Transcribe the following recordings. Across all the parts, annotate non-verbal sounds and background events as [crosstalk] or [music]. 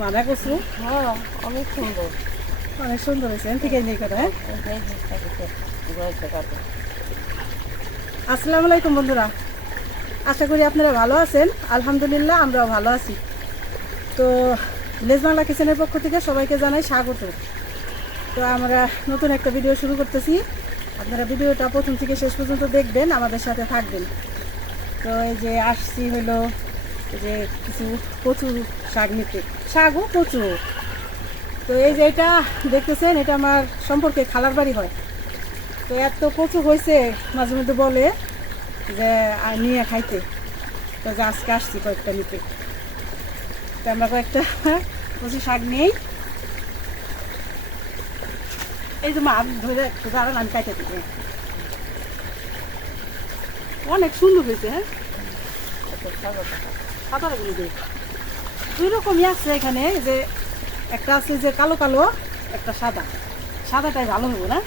মাদা কচু হ্যাঁ অনেক সুন্দর। অনেক সুন্দর হয়েছে। থেকে নেই কথা হ্যাঁ? আসসালামু আলাইকুম বন্ধুরা। আশা করি আপনারা ভালো আছেন। আলহামদুলিল্লাহ আমরাও ভালো আছি। তো লেজ বাংলা কিচেনের পক্ষ থেকে সবাইকে জানাই স্বাগত। তো আমরা নতুন একটা ভিডিও শুরু করতেছি। আপনারা ভিডিওটা প্রথম থেকে শেষ পর্যন্ত দেখবেন আমাদের সাথে থাকবেন। তো এই যে আসছি হলো যে কিছু কচু শাক নিতে। শাকও কচু তো এই যে এটা দেখতেছেন, এটা আমার সম্পর্কে খালার বাড়ি হয়। তো এত কচু হয়েছে, মাঝে মধ্যে বলে যে আর নিয়ে খাইতে। তো যে আজকে আসছি কয়েকটা নিতে। তো আমরা কয়েকটা [laughs] কচু শাক নেই। এই যে মাছ ধরে দাঁড়ান, আমি কাইতে দিতে। অনেক সুন্দর হয়েছে হ্যাঁ? দুই। রকমই আছে এখানে যে একটা আছে যে কালো কালো, একটা সাদা। সাদাটাই ভালো হব না?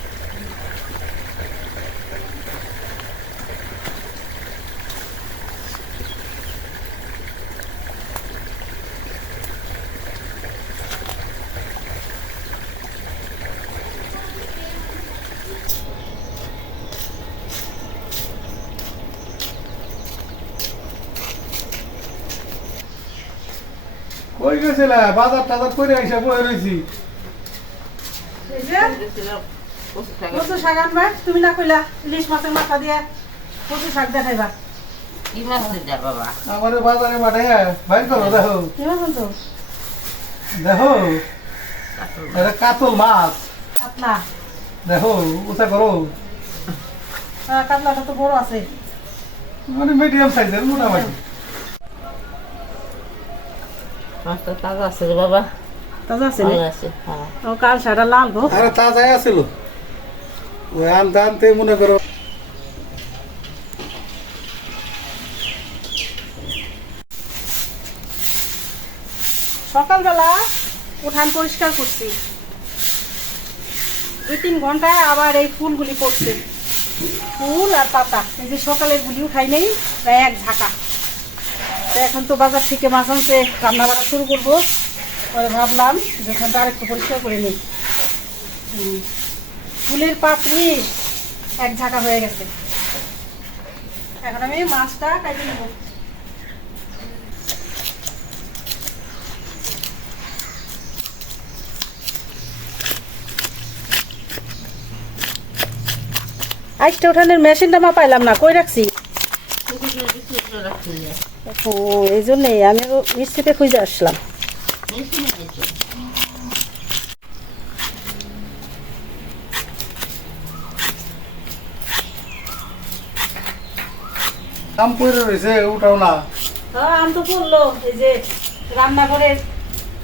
কই গেছিলে বাজার টাজার করে আইসা বয়ে রয়েছি কচু শাক আনবা তুমি না কইলা ইলিশ মাছের মাথা দিয়ে কচু শাক দেখাইবা। কি মাছ আমার বাজারে মাঠে ভাই করো দেখো। কেমন দেখো এটা কাতল মাছ। কাতলা। দেখো উঁচা করো। হ্যাঁ, কাতলাটা তো বড় আছে। মানে মিডিয়াম সাইজের মোটামুটি। মাছটা তাজা আছে রে বাবা। তাজা আছে ভালো আছে হ্যাঁ। ও কাল সাটা লাল গো। আরে তাজাই আছিল। ওই আনতে আনতে মনে করো। সকালবেলা উঠান পরিষ্কার করছি। দুই তিন ঘন্টায় আবার এই ফুলগুলি পড়ছে। ফুল আর পাতা এই যে সকালের গুলি উঠাই নেই প্রায় এক ঝাঁকা। তো এখন তো বাজার থেকে মাছ আনছে রান্না বান্না শুরু করব। পরে ভাবলাম যে ওখানটা আরেকটু পরিষ্কার করে নিই। ফুলের পাপড়ি এক ঝাঁকা হয়ে গেছে। এখন আমি মাছটা কাটিয়ে নেব। আইসটা উঠানের মেশিনটা মা পাইলাম না, কই রাখছি? রাখছি। ও এই জন্যই আমি মিস্ত্রিতে খুঁজে আসলাম। পড়ে রয়েছে উঠাও না। হ্যাঁ আম তো পড়ল এই যে রান্নাঘরের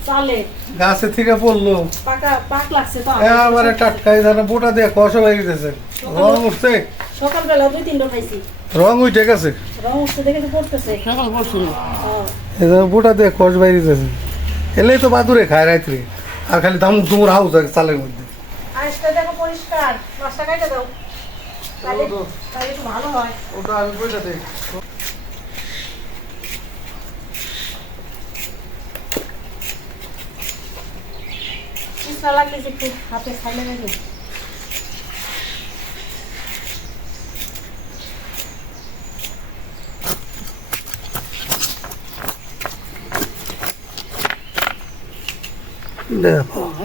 চালে। গাছে থেকে পড়ল। পাকা পাক লাগছে তো এবারে টাটকাই জানে বোটা দিয়ে কষা হয়ে গেছে। রং উঠছে। সকালবেলা দুই তিনটা খাইছি। রং উঠে গেছে? রং উঠতে দেখে তো পড়তেছে। সকাল। এই যে বোটা দিয়ে কষ বাইরে গেছে এলেই তো বাদুরে খায় রাত্রে। আর খালি দাম দুমুর হাউস আছে চালের মধ্যে। দেখো পরিষ্কার। মাছটা কাটে দাও। তাহলে তাহলে একটু ভালো হয়। ওটা আমি একটু হাতে খাইলে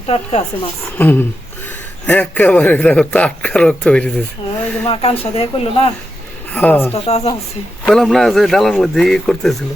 টাটকা আছে মাছ। একেবারে দেখো টাটকা রক্ত বেরিয়েছে মা কান সাদা করল না? হ্যাঁ। বললাম না যে ডালার মধ্যে ইয়ে করতেছিল।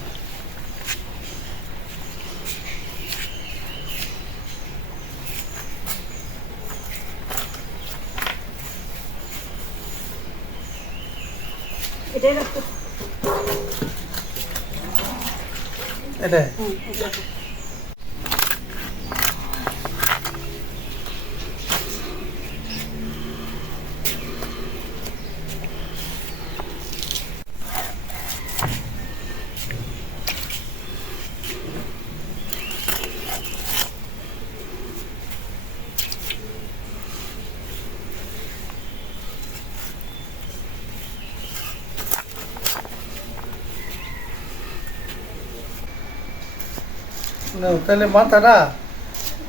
নাও, তাহলে মাথাটা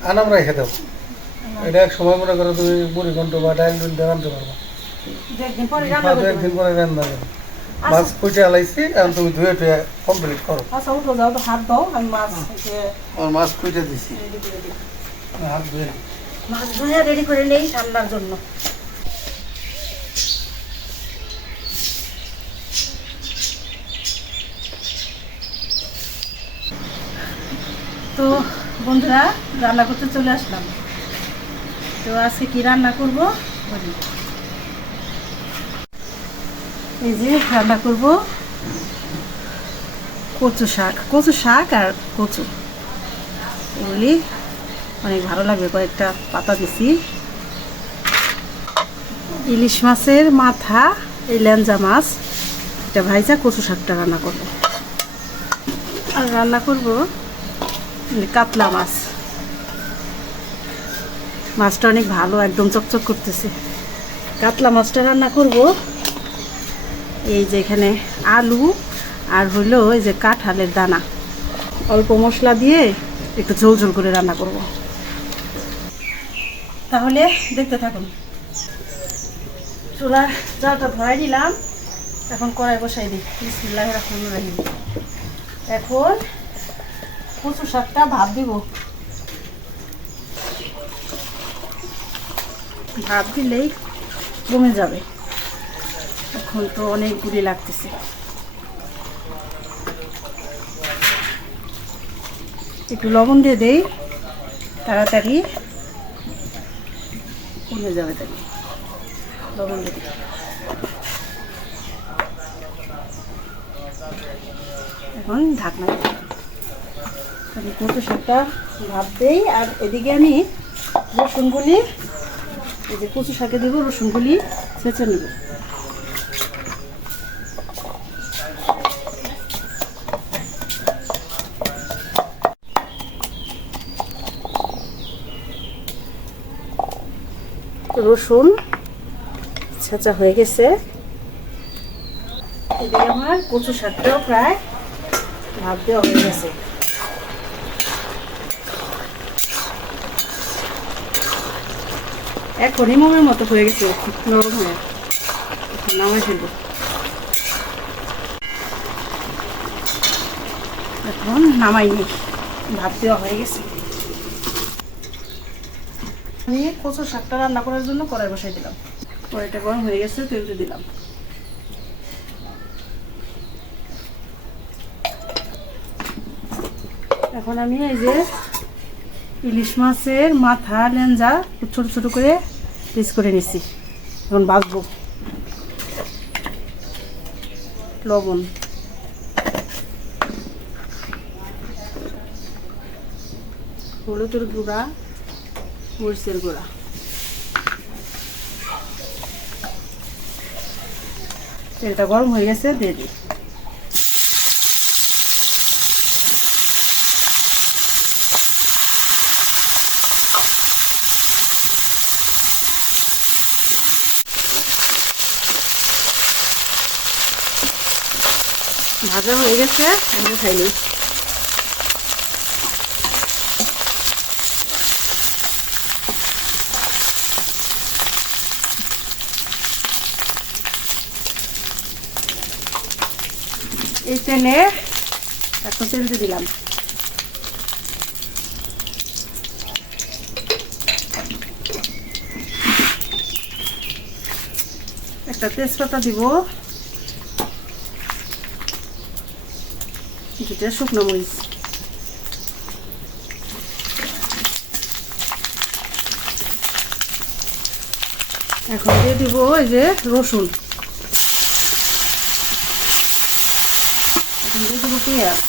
আনাম রেখে দাও। এটা এক সময় মনে করো তুমি বুড়ি ঘন্ট বা ডাইল দিয়ে রাঁধতে পারবা। একদিন পরে রান্না যাবে মাছ কুইটে আলাইছি এখন তুমি ধুয়ে টুয়ে কমপ্লিট করো। আচ্ছা উঠো যাও তো হাত দাও আমি মাছ যে মাছ কুইটে দিছি। হাত ধুয়ে মাছ ধুয়ে রেডি করে নেই রান্নার জন্য তো বন্ধুরা, রান্না করতে চলে আসলাম। তো আজকে কি রান্না করব? বলি। এই যে রান্না করব কচু শাক। কচু শাক আর কচু। এগুলি অনেক ভালো লাগবে, কয়েকটা পাতা দিছি। ইলিশ মাছের মাথা, এই ল্যাঞ্জা মাছ, এটা ভাইজা কচু শাকটা রান্না করব। আর রান্না করব কাতলা মাছ। মাছটা অনেক ভালো, একদম চকচক করতেছে। কাতলা মাছটা রান্না করব। এই যে এখানে আলু আর হইল এই যে কাঁঠালের দানা। অল্প মশলা দিয়ে একটু ঝোল ঝোল করে রান্না করব। তাহলে দেখতে থাকুন। চুলার জালটা ধরাই নিলাম এখন কড়াই বসাই দিই। বিসমিল্লাহ রহমান রহিম। এখন কচু শাকটা ভাত দিব। ভাত দিলেই কমে যাবে। এখন তো অনেক গুলি লাগতেছে। একটু লবণ দিয়ে দেই, তাড়াতাড়ি কমে যাবে তাহলে লবণ দিয়ে এখন ঢাকনা কচু শাকটা ভাত দেই আর এদিকে আমি রসুনগুলি, এই যে কচু শাকে দেবো, রসুনগুলি ছেঁচে নেব। রসুন ছেঁচা হয়ে গেছে। এদিকে আমার কচু শাকটাও প্রায় ভাত দেওয়া হয়ে গেছে। এখনই মোমের মতো হয়ে গেছে, নরম হয়ে এখন নামাই ফেলব। এখন নামাই নি, ভাত দেওয়া হয়ে গেছে। আমি কচু শাকটা রান্না করার জন্য কড়াই বসাই দিলাম। কড়াইটা গরম হয়ে গেছে, তেল দিয়ে দিলাম। এখন আমি এই যে ইলিশ মাছের মাথা লেঞ্জা ছোট ছোট করে পিস করে নিছি। এখন বাঁচবো। লবণ। হলুদের গুঁড়া, মরিচের গুঁড়া। তেলটা গরম হয়ে গেছে, দিয়ে দিই। ভাজা হয়ে গেছে এখন খাইনি এই তেলে একটা তেল দিয়ে দিলাম। একটা তেজপাতা দিব। দুটা শুকনো মরিচ। এখন দিয়ে দিব এই যে রসুন। এখন দিয়ে দিব পেঁয়াজ।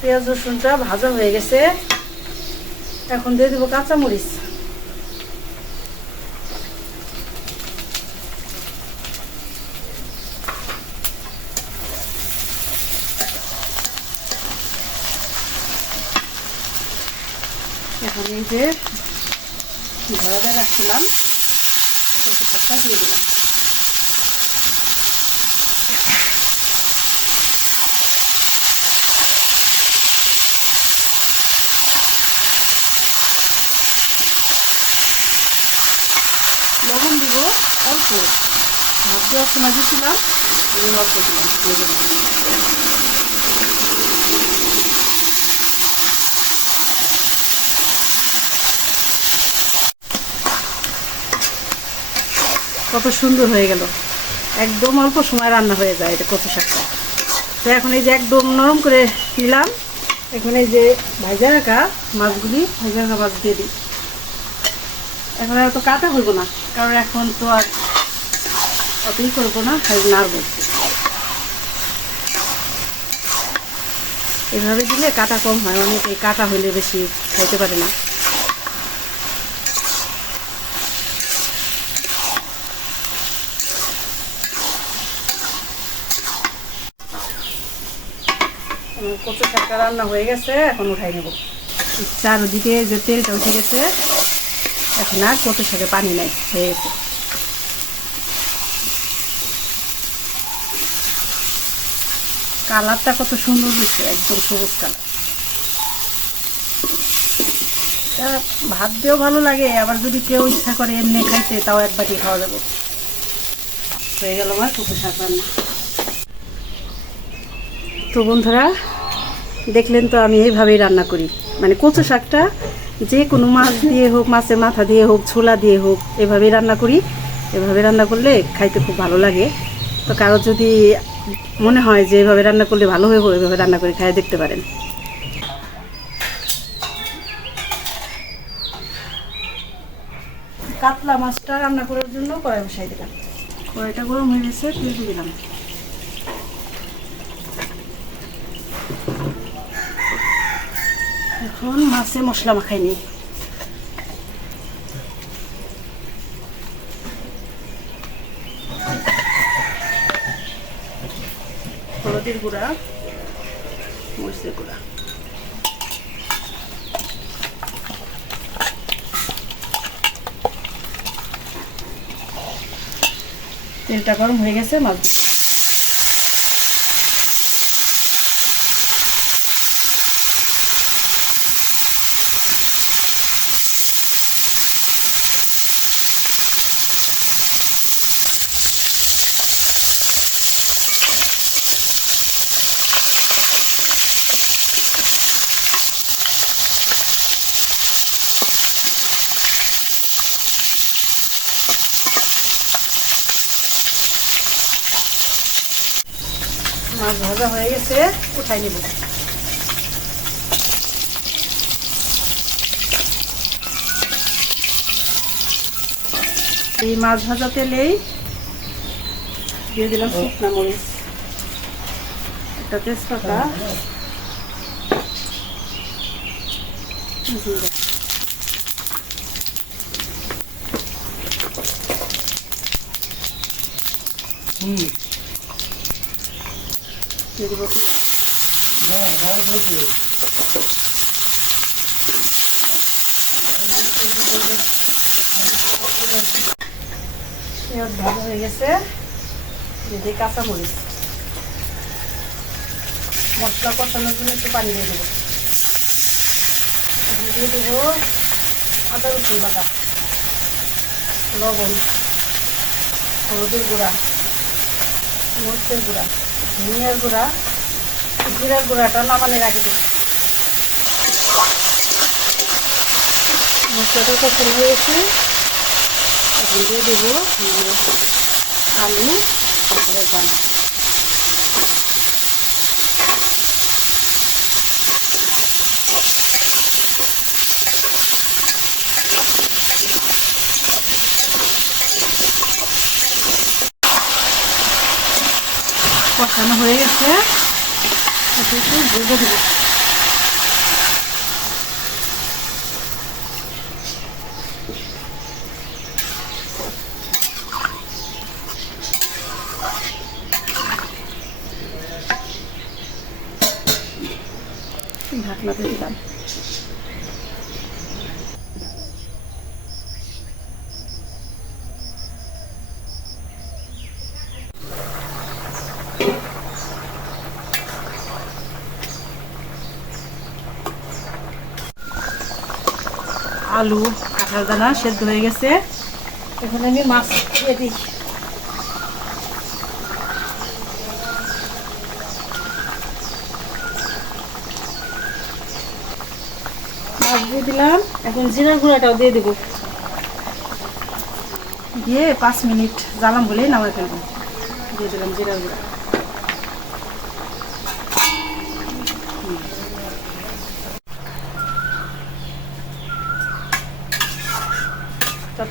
পেঁয়াজ রসুনটা ভাজা হয়ে গেছে। এখন দিয়ে দেবো কাঁচামরিচ। এখন এই যে ঘরে রাখছিলাম দিয়ে দিলাম লবণ দিব অল্প ভাত দেওয়ার সময় দিয়েছিলাম কত সুন্দর হয়ে গেল। একদম অল্প সময় রান্না হয়ে যায় এটা কচু শাকটা। তো এখন এই যে একদম নরম করে নিলাম। এখন এই যে ভাজা রাখা মাছগুলি, ভাজা রাখা মাছ দিয়ে দিই। এখন আর তো কাটা হইব না, কারণ এখন তো আর অতই করব না খালি নাড়বো। এভাবে দিলে কাটা কম হয়, অনেক কাটা হইলে বেশি খাইতে পারে না। কচু শাকটা রান্না হয়ে গেছে, এখন উঠাই নেব। চারদিকে যে তেলটা উঠে গেছে, এখন আর কচু শাকে পানি নাই, হয়ে গেছে। কালারটা কত সুন্দর হয়েছে, একদম সবুজ কালার। ভাত দিয়েও ভালো লাগে, আবার যদি কেউ ইচ্ছা করে এমনি খাইতে, তাও এক বাটি খাওয়া যাব। হয়ে গেল আমার কচু শাক রান্না। তো বন্ধুরা, দেখলেন তো আমি এইভাবেই রান্না করি। মানে কচু শাকটা যে কোনো মাছ দিয়ে হোক মাছের মাথা দিয়ে হোক, ছোলা দিয়ে হোক, এভাবেই রান্না করি। এভাবে রান্না করলে খাইতে খুব ভালো লাগে। তো কারও যদি মনে হয় যে এভাবে রান্না করলে ভালো হয়ে এভাবে রান্না করে খাই দেখতে পারেন। কাতলা মাছটা রান্না করার জন্য কড়াই বসাই দিলাম। কড়াইটা গরম হয়ে গেছে তেল দিয়ে দিলাম। এখন মাছে মশলা মাখাই নিই হলুদের গুঁড়া মরিচের গুঁড়া। তেলটা গরম হয়ে গেছে মাছ ভাজা হয়ে গেছে উঠাই নেব? এই মাছ ভাজা তেলেই দিয়ে দিলাম শুকনা মরিচ। একটা তেজপাতা। জিরা। দিয়ে দেবো পেঁয়াজ। পেঁয়াজ ভাজা হয়ে গেছে দিয়ে দিই কাঁচামরিচ মশলা কষানোর জন্য একটু পানি দিয়ে দেবো দিয়ে দেবো আদা, রসুন বাটা, লবণ, হলুদের গুঁড়া, মরিচের গুঁড়া, ধনিয়ার গুঁড়া জিরার গুঁড়াটা নামানে রাখি দেবো মশলাটা কষানো হয়ে গেছে। এখন দিয়ে দেবো আলু তারপরে দানা কষানো হয়ে গেছে। একটু ভেজে দেবো ঢাকনাতে দিলাম। আলু, কাঁঠাল দানা সেদ্ধ হয়ে গেছে। এখন আমি মাছ দিয়ে দিই। মাছ দিয়ে দিলাম। এখন জিরার গুঁড়াটাও দিয়ে দেবো। দিয়ে পাঁচ মিনিট জ্বালাম বলেই নামাই ফেলব। দিয়ে দিলাম জিরার গুঁড়া।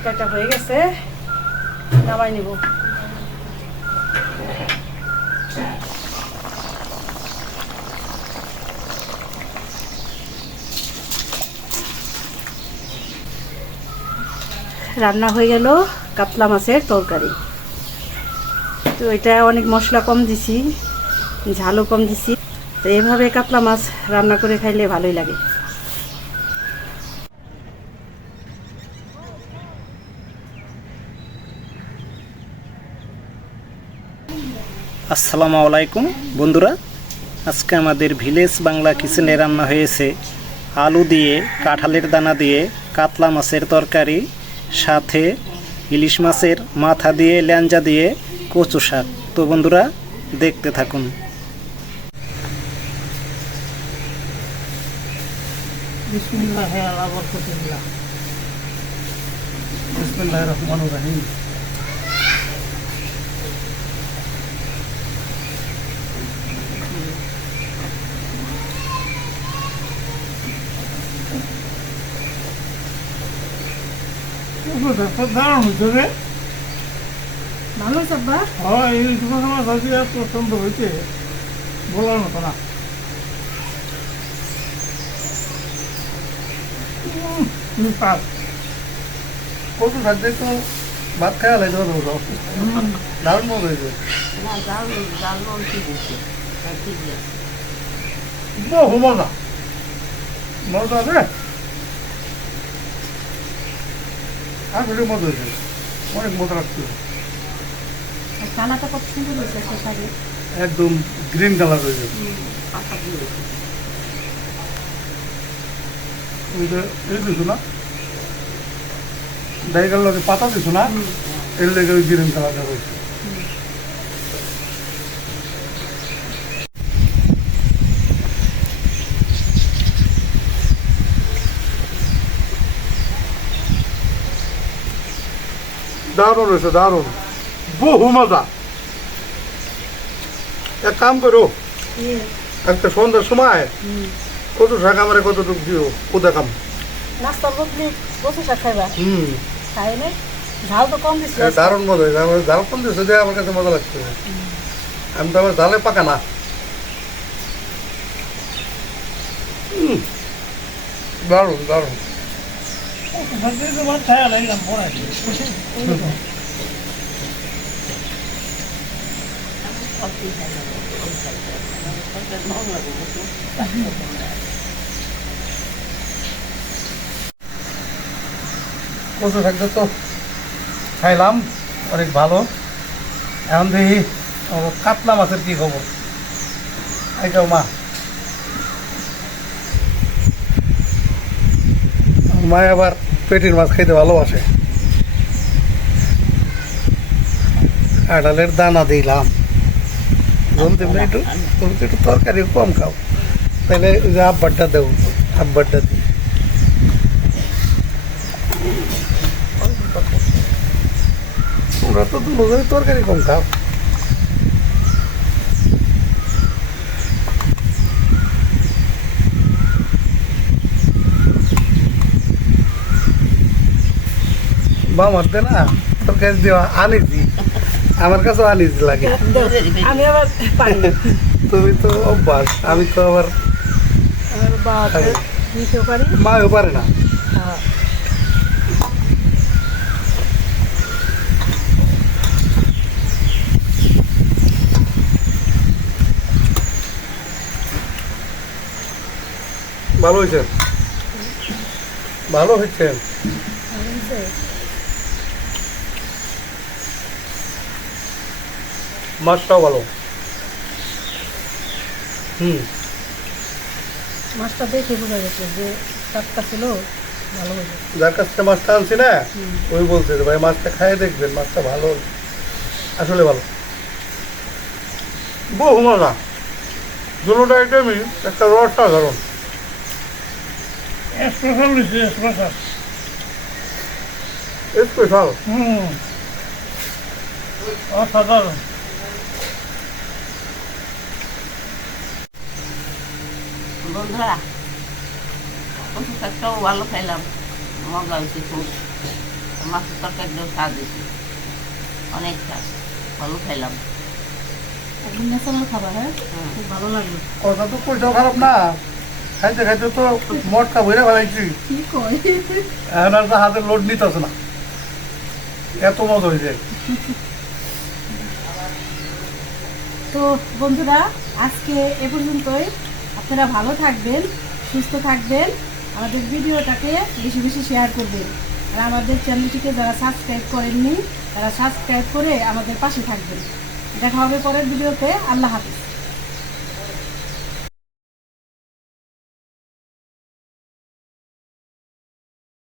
তরকারিটা হয়ে গেছে, নামাই নিব। রান্না হয়ে গেল কাতলা মাছের তরকারি। তো এটা অনেক মশলা কম দিছি, ঝালও কম দিছি। তো এইভাবে কাতলা মাছ রান্না করে খাইলে ভালোই লাগে। আসসালামু আলাইকুম, বন্ধুরা। আজকে আমাদের ভিলেজ বাংলা কিচেনে রান্না হয়েছে আলু দিয়ে, কাঁঠালের দানা দিয়ে, কাতলা মাছের তরকারি, সাথে ইলিশ মাছের মাথা দিয়ে, ল্যাঞ্জা দিয়ে কচু শাক। তো বন্ধুরা, দেখতে থাকুন। বিসমিল্লাহ বিসমিল্লাহির রহমানির হয়েছে রে। ভালো সাব্বা হ্যাঁ এই তোমার আমার ভাবি এত সুন্দর হয়েছে। বলার মতো না। কত থাকতে তো ভাত খাওয়া লাগে তো দারুণ মজা হয়েছে রে আর ভিডিও মজা হয়েছে অনেক মজা লাগছে খানাটা কত সুন্দর হয়েছে একদম গ্রিন কালার হয়েছে এই দিছো না? পাতা দিছো না? এর লেগে ওই গ্রিন কালারটা হয়েছে। দারুণ হয়েছে দারুণ। বহু মজা। এক কাম করো একটা সন্ধ্যার সময় কত শাক আমার কতটুকু দিও কোথা কাম? নাস্তার বদলি কচু শাক খাইবা? হুম। না? ঝাল তো কম দিছি দারুণ মজা হয়েছে আমার জাল কম দিয়েছে যে আমার কাছে মজা লাগছে। আমি তো আমার জালে পাকা না। দারুণ দারুণ। কচু শাকটা তো খাইলাম অনেক ভালো। এখন দেখি কাতলা মাছের কি খবর? এইটাও মা। মা আবার পেটির মাছ খাইতে ভালোবাসে। কাঁঠালের দানা দিলাম। একটু তুমি তো একটু তরকারি কম খাও। তাহলে যে আব্বারটা দেবো আব্বারটা দিই তোমরা তো তরকারি কম খাও। বামার দে না তরকারি দেওয়া আনিজি আমার কাছেও আনিজি লাগে। আমি আবার তুমি তো অভ্যাস আমি তো আবার মাও পারে। না। ভালো হয়েছে ভালো হয়েছে? মাছটাও ভালো। হুম। মাছটা দেখে বোঝা গেছে যে টাটকা ছিল ভালো হয়ে গেছে যার কাছ থেকে মাছটা আনছি না ওই বলছে যে ভাই মাছটা খাইয়ে দেখবেন মাছটা ভালো আসলে ভালো। বহু মজা দুটোটা আইটেমই একটা অসাধারণ স্পেশাল দিচ্ছে স্পেশাল স্পেশাল হুম। অসাধারণ। বন্ধুরা কচু শাকটাও ভালো খাইলাম মজা হয়েছে খুব। মাছের তরকারিটাও স্বাদ হয়েছে অনেক স্বাদ ভালো খাইলাম। খাবার হ্যাঁ? ভালো লাগল। কথা তো কইটাও খারাপ না। খাইতে খাইতে তো মটকা ভরে ফেলাইছি। এখন আর তো হাতের লোড নিতেছে না। এত মজা হয়েছে তো বন্ধুরা আজকে এ পর্যন্তই। আপনারা ভালো থাকবেন, সুস্থ থাকবেন, আমাদের ভিডিওটাকে বেশি বেশি শেয়ার করবেন। আর আমাদের চ্যানেলটিকে যারা সাবস্ক্রাইব করেননি, তারা সাবস্ক্রাইব করে আমাদের পাশে থাকবেন। দেখা হবে পরের ভিডিওতে। আল্লাহ হাফিজ।